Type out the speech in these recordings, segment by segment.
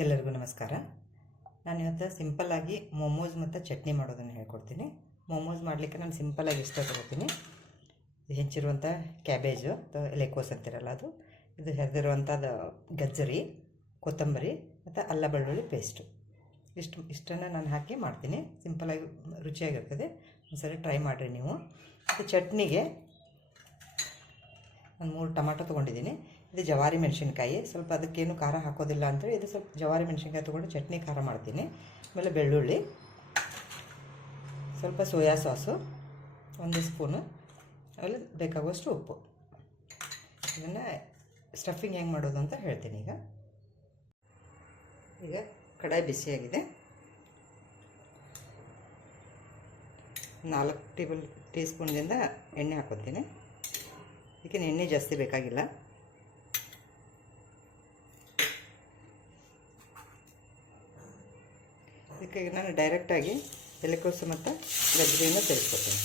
ಎಲ್ಲರಿಗೂ ನಮಸ್ಕಾರ. ನಾನಿವತ್ತು ಸಿಂಪಲ್ಲಾಗಿ ಮೋಮೋಸ್ ಮತ್ತು ಚಟ್ನಿ ಮಾಡೋದನ್ನು ಹೇಳ್ಕೊಡ್ತೀನಿ. ಮೋಮೋಸ್ ಮಾಡಲಿಕ್ಕೆ ನಾನು ಸಿಂಪಲ್ಲಾಗಿ ಇಷ್ಟ ತೊಗೋತೀನಿ. ಹೆಚ್ಚಿರುವಂಥ ಕ್ಯಾಬೇಜು ಅಥವಾ ಎಲೆಕೋಸ್ ಅಂತಿರಲ್ಲ ಅದು, ಇದು ಹೆರಿದಿರುವಂಥದ್ದು ಗಜ್ಜರಿ, ಕೊತ್ತಂಬರಿ ಮತ್ತು ಅಲ್ಲ ಬೆಳ್ಳುಳ್ಳಿ ಪೇಸ್ಟು, ಇಷ್ಟನ್ನು ನಾನು ಹಾಕಿ ಮಾಡ್ತೀನಿ. ಸಿಂಪಲ್ಲಾಗಿ ರುಚಿಯಾಗಿರ್ತದೆ. ಒಂದ್ಸರಿ ಟ್ರೈ ಮಾಡಿರಿ ನೀವು. ಮತ್ತು ಚಟ್ನಿಗೆ ಒಂದು 3 ಟೊಮಾಟೊ ತೊಗೊಂಡಿದ್ದೀನಿ. ಇದು ಜವಾರಿ ಮೆಣಸಿನ್ಕಾಯಿ, ಸ್ವಲ್ಪ ಅದಕ್ಕೇನು ಖಾರ ಹಾಕೋದಿಲ್ಲ ಅಂತೇಳಿ ಇದು ಸ್ವಲ್ಪ ಜವಾರಿ ಮೆಣಸಿನ್ಕಾಯಿ ತೊಗೊಂಡು ಚಟ್ನಿ ಖಾರ ಮಾಡ್ತೀನಿ. ಆಮೇಲೆ ಬೆಳ್ಳುಳ್ಳಿ, ಸ್ವಲ್ಪ ಸೋಯಾ ಸಾಸು 1 ಸ್ಪೂನು, ಆಮೇಲೆ ಬೇಕಾಗುವಷ್ಟು ಉಪ್ಪು. ಇದನ್ನು ಸ್ಟಫಿಂಗ್ ಹೆಂಗೆ ಮಾಡೋದು ಅಂತ ಹೇಳ್ತೀನಿ. ಈಗ ಕಡಾಯಿ ಬಿಸಿಯಾಗಿದೆ. 4 ಟೀ ಸ್ಪೂನ್ದಿಂದ ಎಣ್ಣೆ ಹಾಕೋತೀನಿ. ಇದಕ್ಕೆ ಎಣ್ಣೆ ಜಾಸ್ತಿ ಬೇಕಾಗಿಲ್ಲ. ಇದಕ್ಕೆ ನಾನು ಡೈರೆಕ್ಟಾಗಿ ಎಲೆಕೋಸು ಮತ್ತು ಗಜ್ಜರಿಯನ್ನು ಸೇರಿಸ್ಕೊತೀನಿ.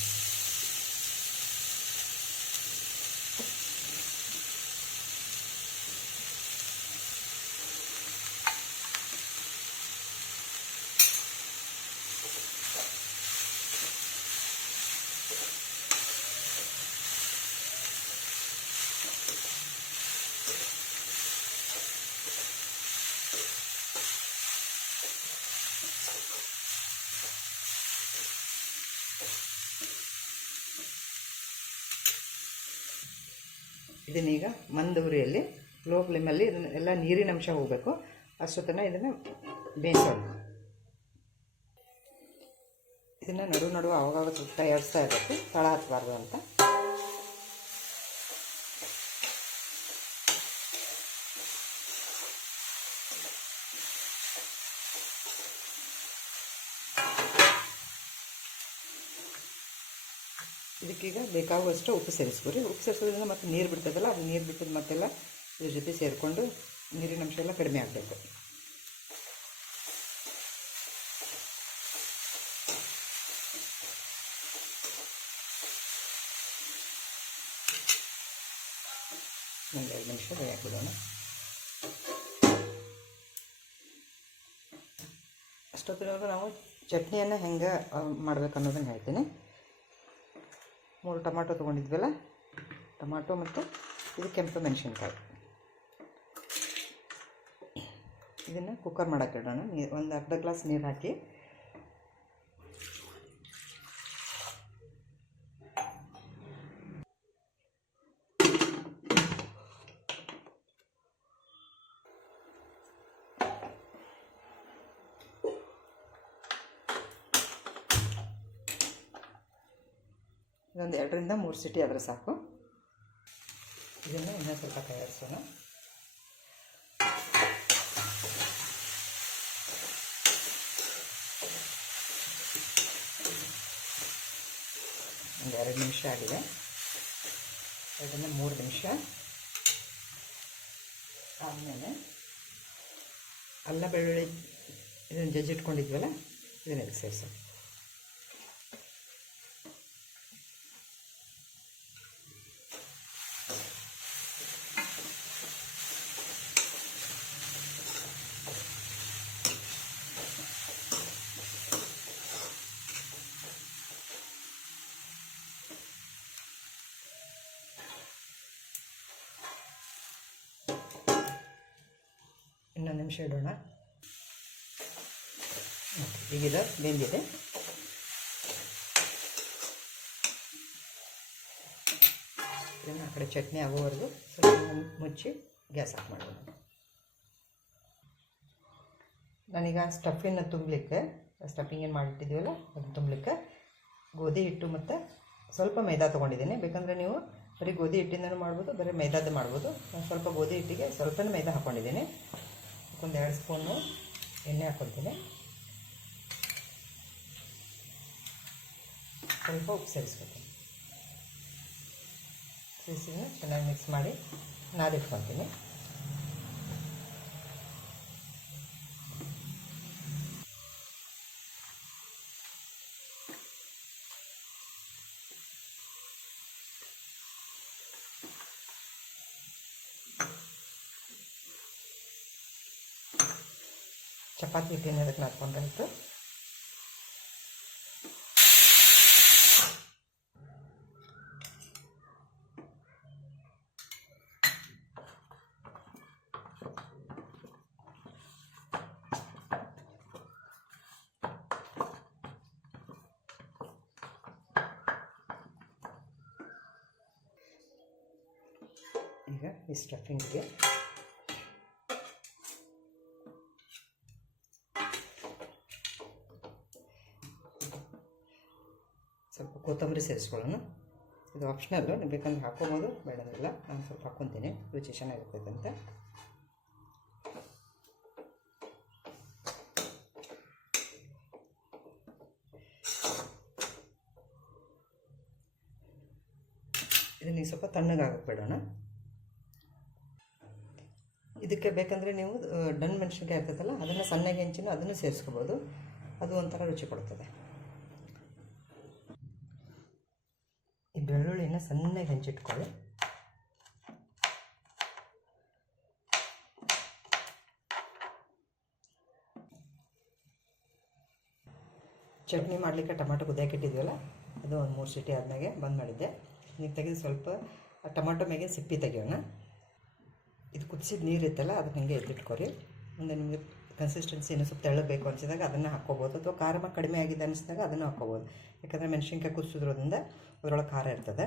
ಇದನ್ನೀಗ ಮಂದ ಉರಿಯಲ್ಲಿ ಲೋ ಫ್ಲೇಮಲ್ಲಿ ಇದನ್ನೆಲ್ಲ ನೀರಿನ ಅಂಶ ಹೋಗಬೇಕು, ಅಷ್ಟೊತ್ತನ ಇದನ್ನು ಬೇಯಿಸೋಣ. ಇದನ್ನು ನಡು ಆವಾಗ ಸ್ವಲ್ಪ ಎಡ್ಸ್ತಾ ಇರಬೇಕು, ತಳ ಹತ್ತಬಾರ್ದು ಅಂತ. ಇದಕ್ಕೀಗ ಬೇಕಾಗುವಷ್ಟು ಉಪ್ಪು ಸೇರಿಸ್ಕೊರಿ. ಉಪ್ಪು ಸೇರಿಸೋದ್ರಿಂದ ಮತ್ತೆ ನೀರು ಬಿಡ್ತದಲ್ಲ, ಅದು ನೀರು ಬಿಟ್ಟಿದ್ದು ಮತ್ತೆಲ್ಲ ಇದ್ರ ಜೊತೆ ಸೇರಿಕೊಂಡು ನೀರಿನ ಅಂಶ ಎಲ್ಲ ಕಡಿಮೆ ಆಗಬೇಕು. ಒಂದು 2 ನಿಮಿಷ ಬೇಯಿಬಿಡೋಣ. ಅಷ್ಟೊತ್ತಿನವರೆಗೂ ನಾವು ಚಟ್ನಿಯನ್ನು ಹೆಂಗೆ ಮಾಡ್ಬೇಕು ಅನ್ನೋದನ್ನು ಹೇಳ್ತೀನಿ. 3 ಟೊಮಾಟೊ ತೊಗೊಂಡಿದ್ವಲ್ಲ, ಟೊಮಾಟೊ ಮತ್ತು ಇದು ಕೆಂಪು ಮೆಣಸಿನ್ಕಾಯಿ, ಇದನ್ನು ಕುಕ್ಕರ್ ಮಾಡೋಕ್ಕೆ ಇಡೋಣ. ಒಂದು ಅರ್ಧ ಗ್ಲಾಸ್ ನೀರು ಹಾಕಿ ಇದೊಂದು 2 ರಿಂದ 3 ಸಿಟಿ ಆದರೆ ಸಾಕು. ಇದನ್ನು ಇನ್ನೂ ಸ್ವಲ್ಪ ತಯಾರಿಸೋಣ. ಒಂದು 2 ನಿಮಿಷ ಆಗಿದೆ. 2 ರಿಂದ 3 ನಿಮಿಷ ಆದಮೇಲೆ ಅಲ್ಲ ಬೆಳ್ಳುಳ್ಳಿ ಇದನ್ನು ಜಜ್ಜಿಟ್ಕೊಂಡಿದ್ವಲ್ಲ, ಇದನ್ನೆಲ್ಲ ಸೇರಿಸೋಣ. ಇನ್ನೊಂದು ನಿಮಿಷ ಇಡೋಣ. ಈಗಿದ ಬೆಂದಿದೆ. ಇದನ್ನು ಆ ಕಡೆ ಚಟ್ನಿ ಆಗೋವರೆಗೂ ಸ್ವಲ್ಪ ಮುಚ್ಚಿ ಗ್ಯಾಸ್ ಆಫ್ ಮಾಡೋಣ. ನಾನೀಗ ಸ್ಟಫಿಂಗ್ ಏನು ಮಾಡಿಟ್ಟಿದ್ದೀವಲ್ಲ ಅದನ್ನು ತುಂಬಲಿಕ್ಕೆ ಗೋಧಿ ಹಿಟ್ಟು ಮತ್ತು ಸ್ವಲ್ಪ ಮೈದಾ ತೊಗೊಂಡಿದ್ದೀನಿ. ಬೇಕಂದರೆ ನೀವು ಬರೀ ಗೋಧಿ ಹಿಟ್ಟಿಂದನೂ ಮಾಡ್ಬೋದು, ಬರೀ ಮೈದಾದ್ದು ಮಾಡ್ಬೋದು. ನಾನು ಸ್ವಲ್ಪ ಗೋಧಿ ಹಿಟ್ಟಿಗೆ ಸ್ವಲ್ಪ ಮೈದಾ ಹಾಕ್ಕೊಂಡಿದ್ದೀನಿ. ಒಂದು 2 ಸ್ಪೂನು ಎಣ್ಣೆ ಹಾಕ್ಕೊಳ್ತೀನಿ. ಸ್ವಲ್ಪ ಉಪ್ಪು ಸೇರಿಸ್ಕೊತೀನಿ. ಸೇರಿಸಿ ಚೆನ್ನಾಗಿ ಮಿಕ್ಸ್ ಮಾಡಿ ನಾದಿಟ್ಕೊತೀನಿ. ಚಪಾತಿ ಹಿಟ್ಟಿನ ಅದಕ್ಕೆ ನಾದ್ಕೊಂಡ್ರಾಯ್ತು. ಈಗ ಈ ಸ್ಟಫಿಂಗ್ಗೆ ಸ್ವಲ್ಪ ಕೊತ್ತಂಬರಿ ಸೇರಿಸ್ಕೊಳ್ಳೋಣ. ಇದು ಆಪ್ಷನಲ್ಲು, ನೀವು ಬೇಕಂದ್ರೆ ಹಾಕ್ಕೊಬೋದು, ಬೇಡದಿಲ್ಲ. ನಾನು ಸ್ವಲ್ಪ ಹಾಕ್ಕೊತೀನಿ, ರುಚಿ ಚೆನ್ನಾಗಿರ್ತೈತೆ ಅಂತ. ಇದನ್ನ ಸ್ವಲ್ಪ ತಣ್ಣಗಾಗಕ್ಕೆ ಬಿಡೋಣ. ಇದಕ್ಕೆ ಬೇಕಂದರೆ ನೀವು ಡನ್ ಮೆಣಸಿನ್ಕಾಯಿ ಇರ್ತೈತಲ್ಲ, ಅದನ್ನು ಸಣ್ಣಗೆ ಹೆಂಚಿನೂ ಅದನ್ನು ಸೇರಿಸ್ಕೋಬೋದು. ಅದು ಒಂಥರ ರುಚಿ ಕೊಡ್ತದೆ. ಈ ಬೆಳ್ಳುಳ್ಳಿನ ಸಣ್ಣಗೆ ಹೆಂಚಿಟ್ಕೊಳ್ಳಿ. ಚಟ್ನಿ ಮಾಡಲಿಕ್ಕೆ ಟೊಮಾಟೊ ಕುದಿಯೋಕೆ ಇಟ್ಟಿದ್ವಲ್ಲ, ಅದು ಒಂದು 3 ಸೀಟಿ ಆದ್ಮೇಲೆ ಬಂದ್ ಮಾಡಿದ್ದೆ. ನೀವು ತೆಗೆದು ಸ್ವಲ್ಪ ಟೊಮಾಟೊ ಮೇಗೆ ಸಿಪ್ಪಿ ತೆಗಿಯೋಣ. ಇದು ಕುದಿಸಿದ ನೀರು ಇತ್ತಲ್ಲ, ಅದಕ್ಕೆ ಹಂಗೆ ಎತ್ತಿಟ್ಕೊರಿ. ಮುಂದೆ ನಿಮಗೆ ಕನ್ಸಿಸ್ಟೆನ್ಸಿ ಇನ್ನೂ ಸ್ವಲ್ಪ ತೆಳ್ಳಬೇಕು ಅನಿಸಿದಾಗ ಅದನ್ನು ಹಾಕ್ಕೋಬೋದು, ಅಥವಾ ಖಾರ ಕಡಿಮೆ ಆಗಿದೆ ಅನಿಸಿದಾಗ ಅದನ್ನು ಹಾಕ್ಕೋಬೋದು. ಯಾಕಂದರೆ ಮೆಣಸಿನ್ಕಾಯಿ ಕುದಿಸೋದ್ರಿಂದ ಅದರೊಳಗೆ ಖಾರ ಇರ್ತದೆ.